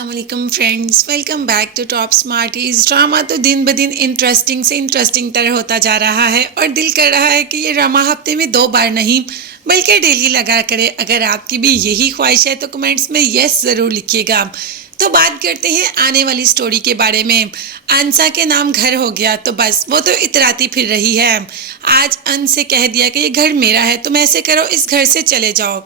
अस्सलाम friends, welcome back to Top Smarties. Drama तो दिन ब दिन इंटरेस्टिंग से इंटरेस्टिंग तरह होता जा रहा है और दिल कर रहा है कि ये ड्रामा हफ्ते में 2 बार नहीं बल्कि डेली लगा करे। अगर आपकी भी यही ख्वाहिश है तो कमेंट्स में यस ज़रूर लिखिएगा। तो बात करते हैं आने वाली स्टोरी के बारे में। अंसा के नाम घर हो गया तो बस वो तो इतराती फिर रही है। आज अंश से कह दिया कि ये घर मेरा है, तुम ऐसे करो इस घर से चले जाओ।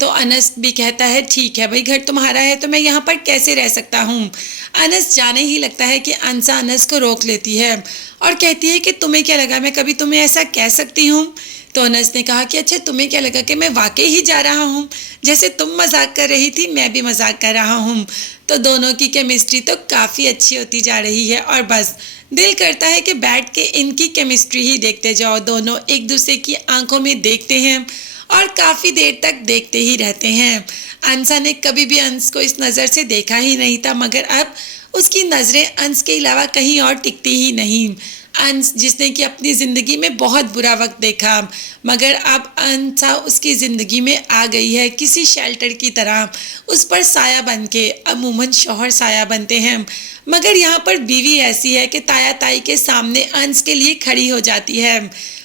तो अनस भी कहता है ठीक है भाई, घर तुम्हारा है तो मैं यहाँ पर कैसे रह सकता हूँ। अनस जाने ही लगता है कि अंसा अनस को रोक लेती है और कहती है कि तुम्हें क्या लगा मैं कभी तुम्हें ऐसा कह सकती हूँ। तो अनस ने कहा कि अच्छा तुम्हें क्या लगा कि मैं वाकई ही जा रहा हूँ, जैसे तुम मजाक कर रही थी मैं भी मजाक कर रहा हूँ। तो दोनों की केमिस्ट्री तो काफ़ी अच्छी होती जा रही है और बस दिल करता है कि बैठ के इनकी केमिस्ट्री ही देखते जाओ। दोनों एक दूसरे की आंखों में देखते हैं और काफ़ी देर तक देखते ही रहते हैं। अंसा ने कभी भी अंश को इस नज़र से देखा ही नहीं था, मगर अब उसकी नज़रें अंश के अलावा कहीं और टिकती ही नहीं। अंश जिसने कि अपनी ज़िंदगी में बहुत बुरा वक्त देखा, मगर अब अंसा उसकी ज़िंदगी में आ गई है किसी शेल्टर की तरह, उस पर साया बन के। अमूमन शौहर साया बनते हैं, मगर यहाँ पर बीवी ऐसी है कि ताया ताई के सामने अंश के लिए खड़ी हो जाती है।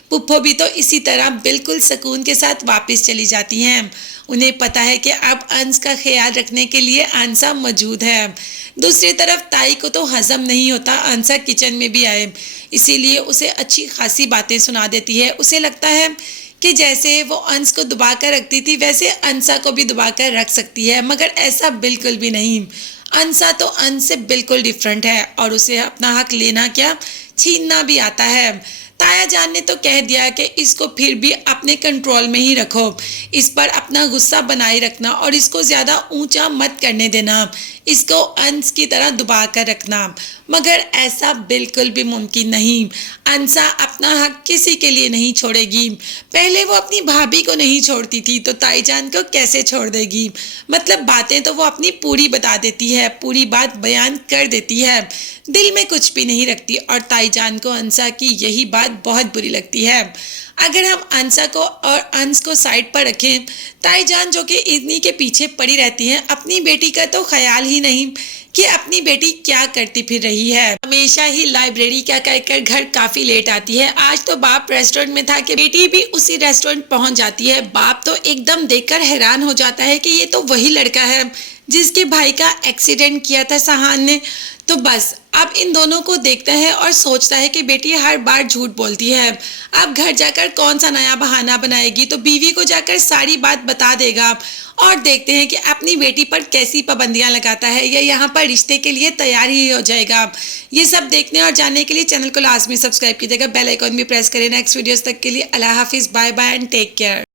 पुप्पो भी तो इसी तरह बिल्कुल सुकून के साथ वापस चली जाती हैं। उन्हें पता है कि अब अंश का ख्याल रखने के लिए अंसा मौजूद है। दूसरी तरफ ताई को तो हजम नहीं होता अंसा किचन में भी आए, इसीलिए उसे अच्छी खासी बातें सुना देती है। उसे लगता है कि जैसे वो अंश को दबा कर रखती थी वैसे अंसा को भी दबा कर रख सकती है, मगर ऐसा बिल्कुल भी नहीं। अंसा तो अंश से बिल्कुल डिफरेंट है और उसे अपना हक लेना क्या छीनना भी आता है। ताया जान ने तो कह दिया कि इसको फिर भी अपने कंट्रोल में ही रखो, इस पर अपना गुस्सा बनाए रखना और इसको ज़्यादा ऊंचा मत करने देना, इसको अंश की तरह दबा कर रखना। मगर ऐसा बिल्कुल भी मुमकिन नहीं। अंसा अपना हक किसी के लिए नहीं छोड़ेगी। पहले वो अपनी भाभी को नहीं छोड़ती थी तो ताईजान को कैसे छोड़ देगी। मतलब बातें तो वो अपनी पूरी बता देती है, पूरी बात बयान कर देती है, दिल में कुछ भी नहीं रखती। और ताईजान को अंसा की यही बात बहुत बुरी लगती है। अगर हम अंसा को और अंश को साइड पर रखें, ताईजान जो कि इन्हीं के पीछे पड़ी रहती हैं, अपनी बेटी का तो ख्याल ही नहीं कि अपनी बेटी क्या करती फिर रही है। हमेशा ही लाइब्रेरी क्या कहकर घर काफी लेट आती है। आज तो बाप रेस्टोरेंट में था कि बेटी भी उसी रेस्टोरेंट पहुंच जाती है। बाप तो एकदम देखकर हैरान हो जाता है कि ये तो वही लड़का है जिसके भाई का एक्सीडेंट किया था सहान ने। तो बस अब इन दोनों को देखता है और सोचता है कि बेटी हर बार झूठ बोलती है, अब घर जाकर कौन सा नया बहाना बनाएगी, तो बीवी को जाकर सारी बात बता देगा। और देखते हैं कि अपनी बेटी पर कैसी पाबंदियां लगाता है या यहाँ पर रिश्ते के लिए तैयार ही हो जाएगा। ये सब देखने और जानने के लिए चैनल को लाजमी सब्सक्राइब कीजिएगा, बेल आइकॉन भी प्रेस करें। नेक्स्ट वीडियोस तक के लिए अल्लाह हाफिज़, bye bye and take care.